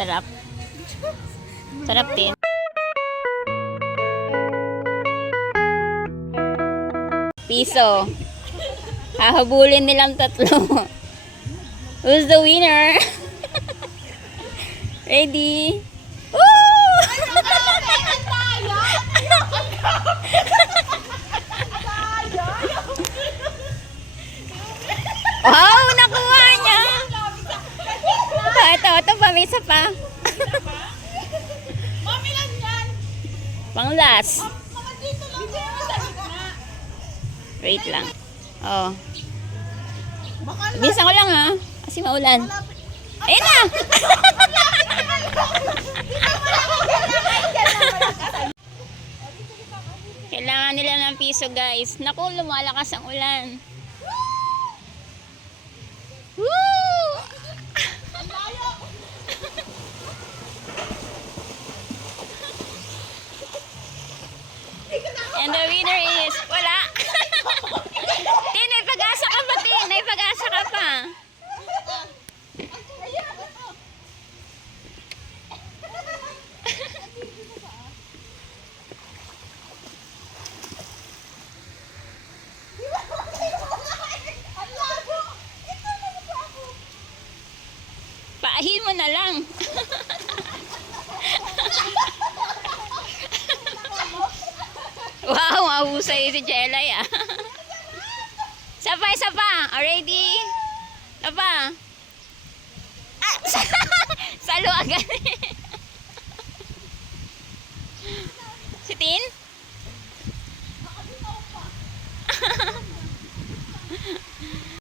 Sarap. Sarap din. Piso. Hahabulin nilang tatlo. Who's the winner? Ready? Woo! Wow, nakuha niya. Ito pa, may isa pa. Mami lang yan. Pang last. Mga dito lang yan sa gitna. Wait lang. Oh. Baka Bilisan ko lang ha. Kasi maulan. Ayun na! Kailangan nila ng piso guys. Naku, lumalakas ang ulan. Woo! And the winner is wala. Tin, may pag-asa ka pa, Tin. May pag-asa ka pa. Paahin mo na lang. Wow, mahusay si Jelay ah. Isa pa. Ready? Isa pa. Ah, salo agad.